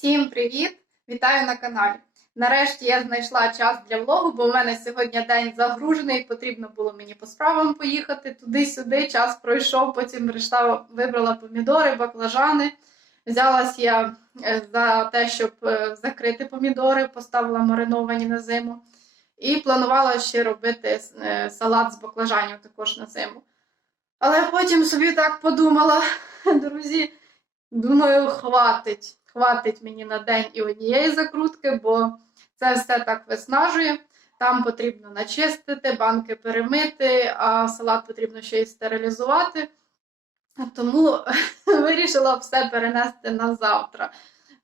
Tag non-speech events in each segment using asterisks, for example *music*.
Всім привіт! Вітаю на каналі. Нарешті я знайшла час для влогу, бо в мене сьогодні день загружений. Потрібно було мені по справам поїхати туди-сюди. Час пройшов. Потім вирішила, вибрала помідори, баклажани. Взялась я е, за те, щоб е, закрити помідори, поставила мариновані на зиму. І планувала ще робити е, салат з баклажанів також на зиму. Але потім собі так подумала, *laughs* друзі, думаю, хватить. Хватить мені на день і однієї закрутки, бо це все так виснажує. Там потрібно начистити, банки перемити, а салат потрібно ще й стерилізувати. Тому *laughs* вирішила все перенести на завтра,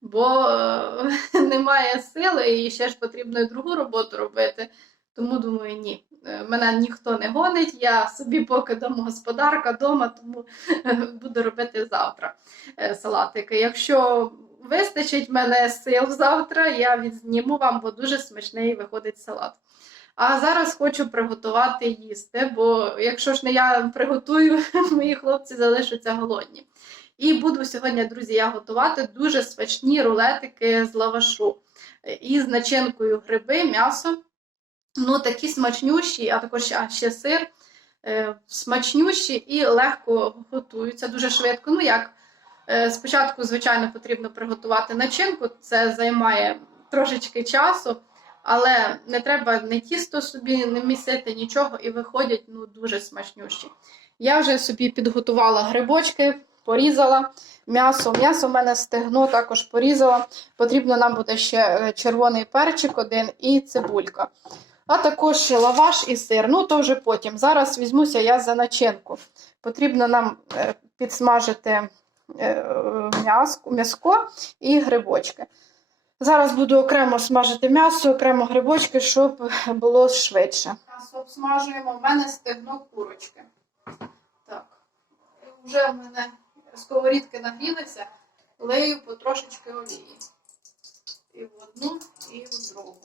бо е, *laughs* немає сили і ще ж потрібно і другу роботу робити. Тому думаю, ні. Е, Мене ніхто не гонить, я собі поки домогосподарка вдома, тому е, буду робити завтра салатики. Якщо вистачить мене сил завтра, я відзніму вам, бо дуже смачний виходить салат. А зараз хочу приготувати їсти, бо якщо ж не я приготую, *laughs* мої хлопці залишаться голодні. І буду сьогодні, друзі, я готувати дуже смачні рулетики з лавашу із начинкою гриби, м'ясо. Ну, такі смачнющі, а також а, ще сир. е, Смачнющі і легко готуються дуже швидко. Ну як Спочатку, звичайно, потрібно приготувати начинку, це займає трошечки часу, але не треба не тісто собі не місити нічого, і виходять ну, дуже смачнющі. Я вже собі підготувала грибочки, порізала м'ясо. М'ясо в мене стегно також порізала. Потрібно нам буде ще е, червоний перчик один і цибулька. А також лаваш і сир. Ну, то вже потім. Зараз візьмуся я за начинку. Потрібно нам е, підсмажити е, м'яско, м'яско і грибочки. Зараз буду окремо смажити м'ясо, окремо грибочки, щоб було швидше. Обсмажуємо, в мене стегно курочки. Так, вже в мене сковорідки нагрілися, лею потрошечки олії. І в одну, і в другу.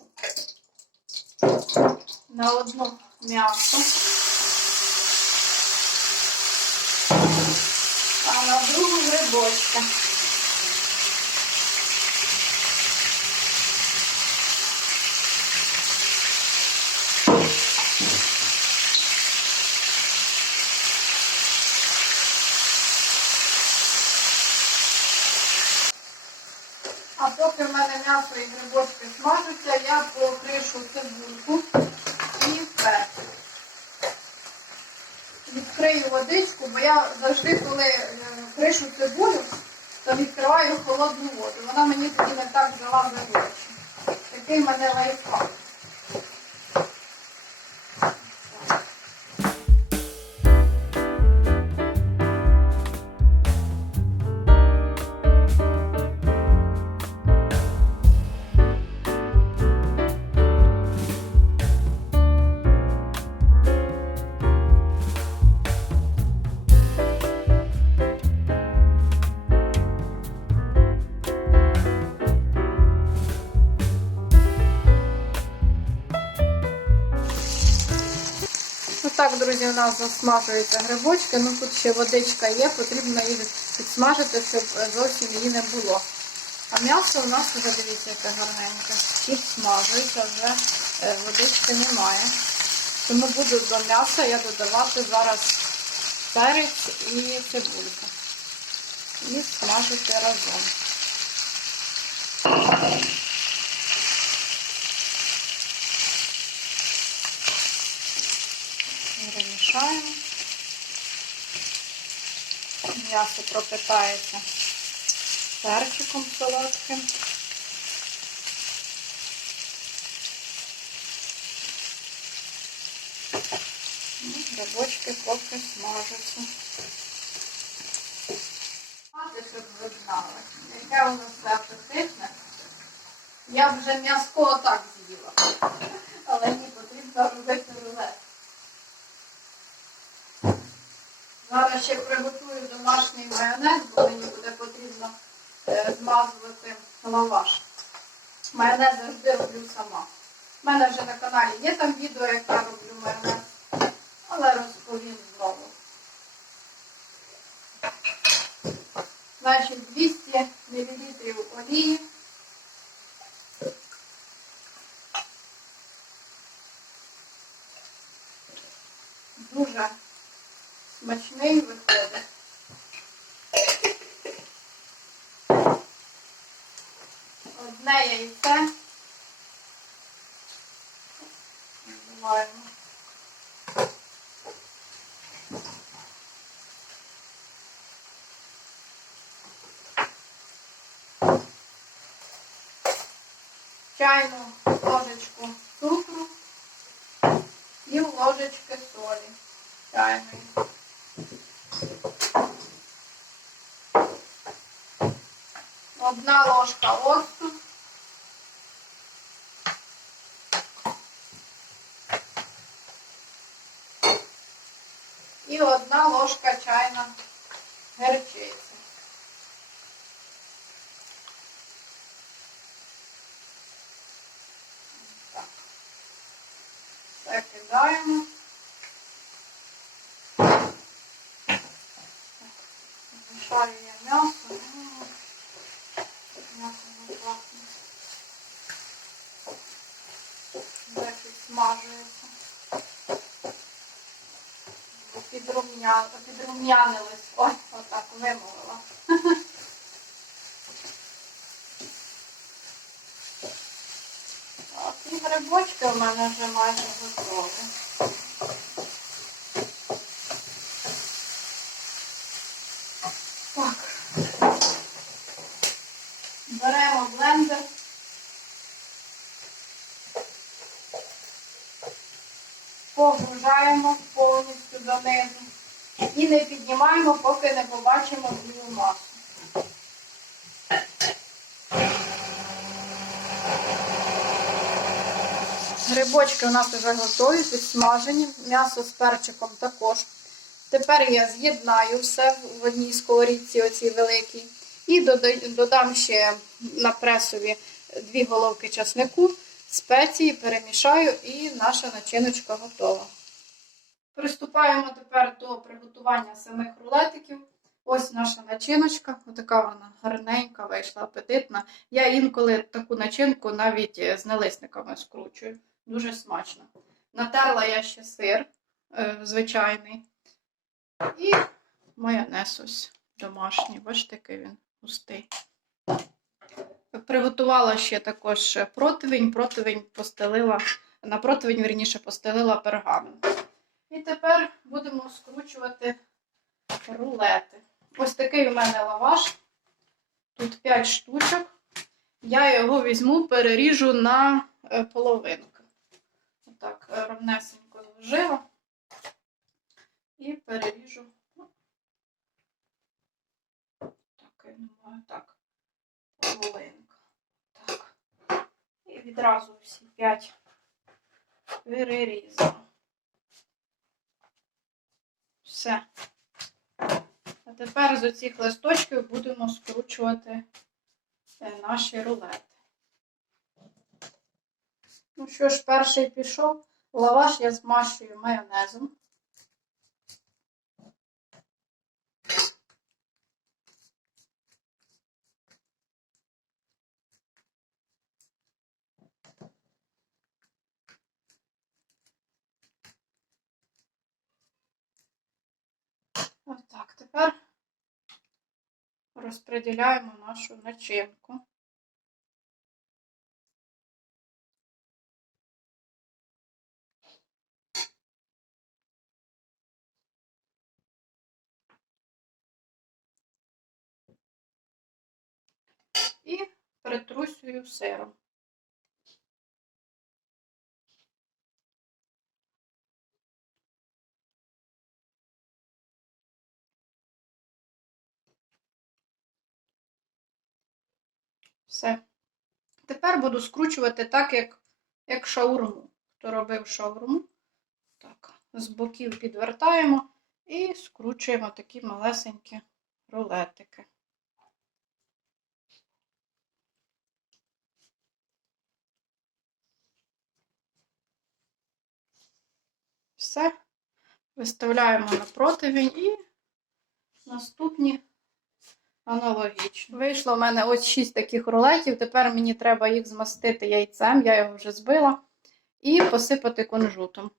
На одну м'ясо. А на другу грибочки. А поки в мене м'ясо і грибочки смажуться, я покришу цибульку і перчик. Відкрию водичку, бо я завжди, коли кришу цибулю, то відкриваю холодну воду. Вона мені тоді не так залазить за очі. Такий мене лайфхак. Друзі, у нас засмажуються грибочки. Ну тут ще водичка є, потрібно її підсмажити, щоб зовсім її не було. А м'ясо у нас вже, дивіться, яке гарненьке. Підсмажується, вже е, водички немає. Тому буду до м'яса я додавати зараз перець і цибульку. І смажити разом. М'ясо пропитається перчиком солодким. Ну, Грибочки поки смажаться. Мати, щоб ви знали, яке воно все апетитне. Я вже м'яско отак з'їла. Але ні, потрібно робити Зараз ще приготую домашній майонез, бо мені буде потрібно е, змазувати лаваш. Майонез завжди роблю сама. У мене вже на каналі є там відео, як я роблю майонез, але розповім знову. Значить 200 мл олії. Дуже Смачний виходить. Одне яйце. Вбиваємо. Чайну ложечку цукру і ложечки солі чайної. Одна ложка оцту. І одна ложка чайна герчиці. Підрум'я... Підрум'янились. Ой, отак вимовила. *laughs* Так, і грибочки у мене вже майже готові. Так. Беремо блендер. Погружаємо повністю донизу. І не піднімаємо, поки не побачимо білу масу. Грибочки у нас вже готові, підсмажені, м'ясо з перчиком також. Тепер я з'єднаю все в одній сковорідці, оцій великій. І додам ще на пресові дві головки часнику, спеції, перемішаю і наша начиночка готова. Приступаємо тепер до приготування самих рулетиків. Ось наша начиночка, отака вона гарненька, вийшла апетитна. Я інколи таку начинку навіть е, з налисниками скручую. Дуже смачно. Натерла я ще сир е, звичайний. І майонез ось домашній, бачите, який він густий. Приготувала ще також противень. Противень постелила, на противень, вірніше, постелила пергамент. І тепер будемо скручувати рулети. Ось такий у мене лаваш. Тут 5 штучок. Я його візьму, переріжу на е, половинки. Отак, е, ровнесенько зложила. І переріжу. Так, я думаю, так. Половинка. Так. І відразу всі 5 перерізала. Все. А тепер з оцих листочків будемо скручувати е, наші рулети. Ну що ж, перший пішов. Лаваш я змащую майонезом. Отак, тепер розподіляємо нашу начинку. І притрусюю сиром. Все. Тепер буду скручувати так, як, як шаурму. Хто робив шаурму, так, з боків підвертаємо і скручуємо такі малесенькі рулетики. Все. Виставляємо на противень і наступні Аналогічно. Вийшло в мене ось 6 таких рулетів. Тепер мені треба їх змастити яйцем, я його вже збила, і посипати кунжутом.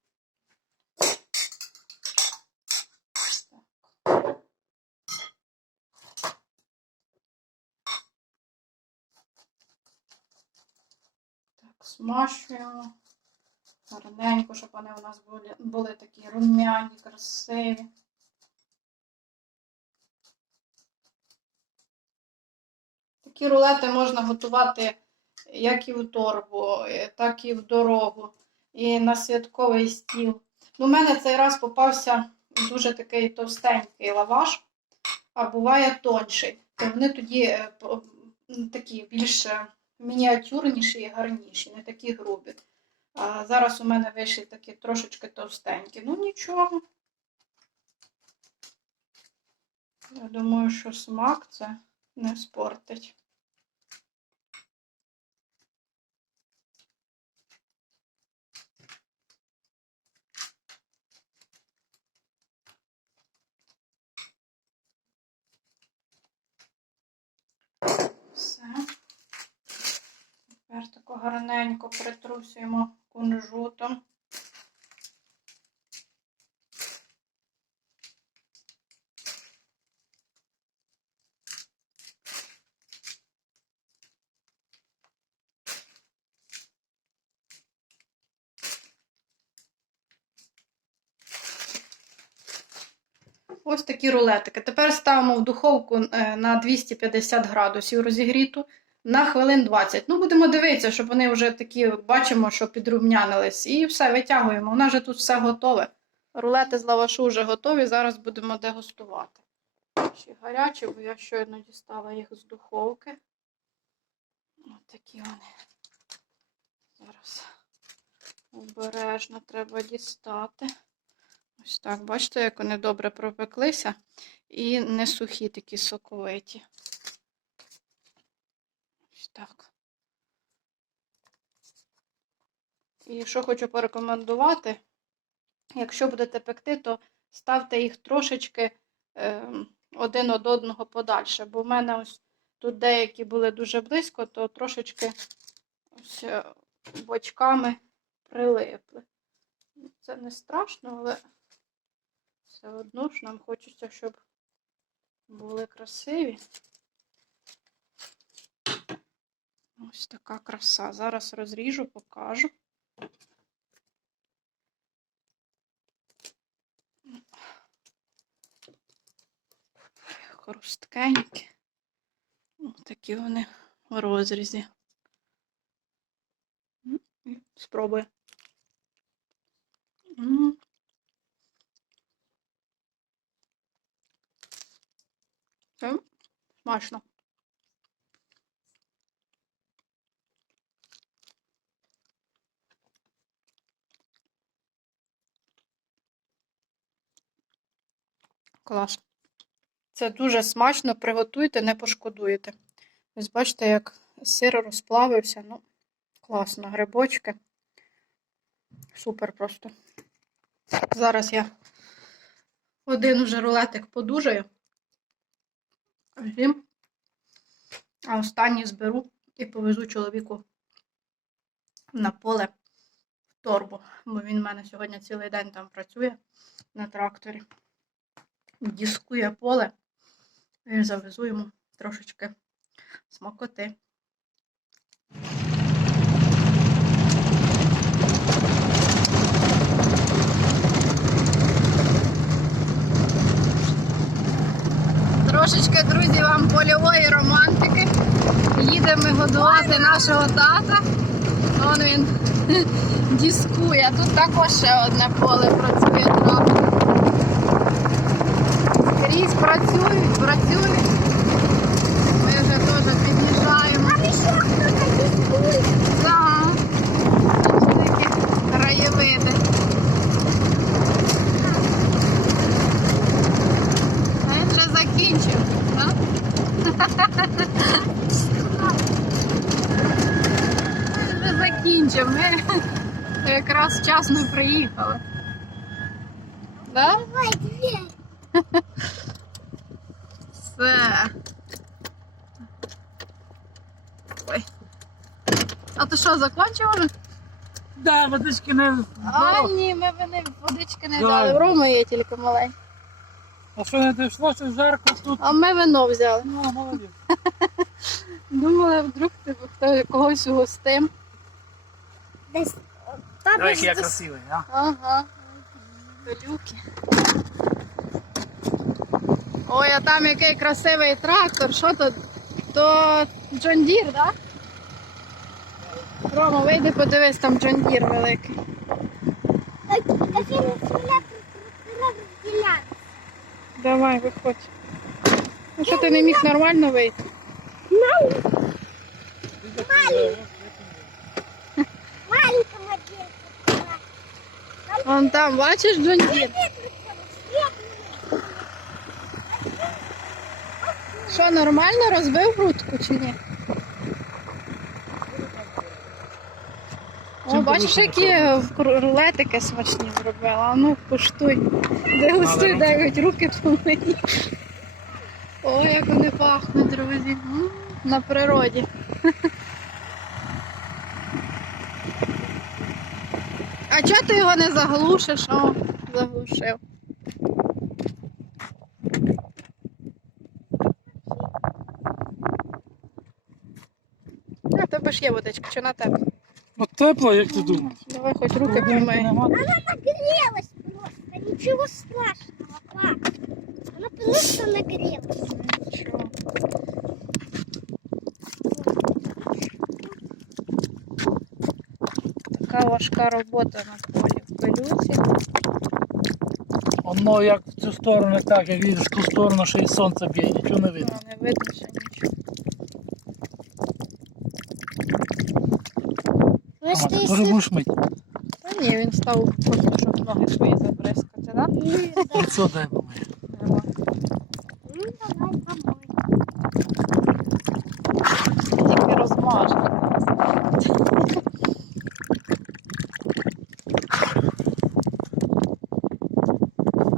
обсмащуємо. Гарненько, щоб вони у нас були, були такі рум'яні, красиві. Такі рулети можна готувати як і в торбу, е, так і в дорогу, і на святковий стіл. Ну, у мене цей раз попався дуже такий товстенький лаваш, а буває тонший. То вони тоді е, такі більш е, мініатюрніші і гарніші, не такі грубі. А зараз у мене вийшли такі трошечки товстенькі. Ну нічого. Я думаю, що смак це не спортить. Все. Тепер тако гарненько притрусуємо кунжутом. Ось такі рулетики. Тепер ставимо в духовку е, на 250 градусів розігріту на хвилин 20. Ну, будемо дивитися, щоб вони вже такі, бачимо, що підрумнянились. І все, витягуємо. У нас же тут все готове. Рулети з лавашу вже готові. Зараз будемо дегустувати. Ще гарячі, бо я щойно дістала їх з духовки. Ось такі вони. Зараз обережно треба дістати. Ось так, бачите, як вони добре пропеклися і не сухі такі соковиті. Ось так. І що хочу порекомендувати, якщо будете пекти, то ставте їх трошечки е, один від одного подальше, бо в мене ось тут деякі були дуже близько, то трошечки ось е, бочками прилипли. Це не страшно, але все одно ж нам хочеться, щоб були красиві. Ось така краса. Зараз розріжу, покажу. Хрусткенькі. Ось такі вони в розрізі. М, Спробую. Це смачно. Клас. Це дуже смачно, приготуйте, не пошкодуєте. Ось бачите, як сир розплавився. Ну, класно, грибочки. Супер просто. Зараз я один уже рулетик подужаю. З'їм. А останній зберу і повезу чоловіку на поле в торбу, бо він в мене сьогодні цілий день там працює на тракторі. Діскує поле і завезу йому трошечки смакоти. Трошечки, друзі, вам польової романтики. Їдемо годувати нашого тата. Вон він *laughs* дискує. Тут також ще одне поле трактор. Скрізь працюють, працюють. Ми вже теж під'їжджаємо. Так. Такі краєвиди. А він вже закінчив, так? Він вже закінчив. Ми якраз вчасно приїхали. Да? Все. Ой. А ти що, закончив вже? Да, водички не. А, ні, ми вони водички не Да. взяли. В Роми є тільки маленька. А що не дійшло, що жарко тут. А ми вино взяли. Ну, молодець. *laughs* Думали, вдруг ти хто когось угостим. десь. Папа Давай, який я красивий, а? Ага. Пилюки. Ой, а там який красивий трактор. Що то? То Джон Дір, так? Рома, вийди подивись, там Джон Дір великий. Давай, виходь. Ну що ти не міг нормально вийти? Вон там, бачиш Джон Що, нормально розбив грудку чи ні? О, бачиш, які рулетики смачні зробила. А ну, куштуй. Дегустуй, дають руки по мені. О, як вони пахнуть, друзі. На природі. *laughs* А чого ти його не заглушиш? О, заглушив. А тебе ж є водичка, чи на тебе? Ну тепло, як ти думаєш? Давай хоч руки помий. Нема. Она нагрелась просто. Ничего страшного, пап. Она просто нагрелась. Нічого. Така важка робота на полі в пилюці. Воно як в цю сторону так, як видиш, в ту сторону, що і сонце б'є, нічого не видно. Ну, не видно ще нічого. А, ти теж будеш мити? Та ні, він став просто, щоб ноги свої забризкати, да? Да. Лицо дай помий. Давай. Ну, давай, помой. Тільки розмажемо.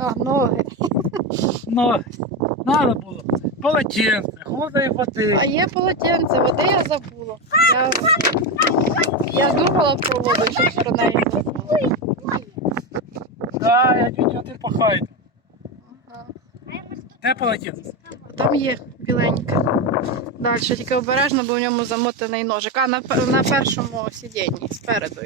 А, ноги. Ну, треба було. Полотенце, холодної води. А є полотенце, води я забула. Я, я думала про воду, щоб про неї Так. Я дідю, один пахаю. Де полетів? Там є біленька. Далі, тільки обережно, бо в ньому замотаний ножик. А на, на першому сидінні спереду.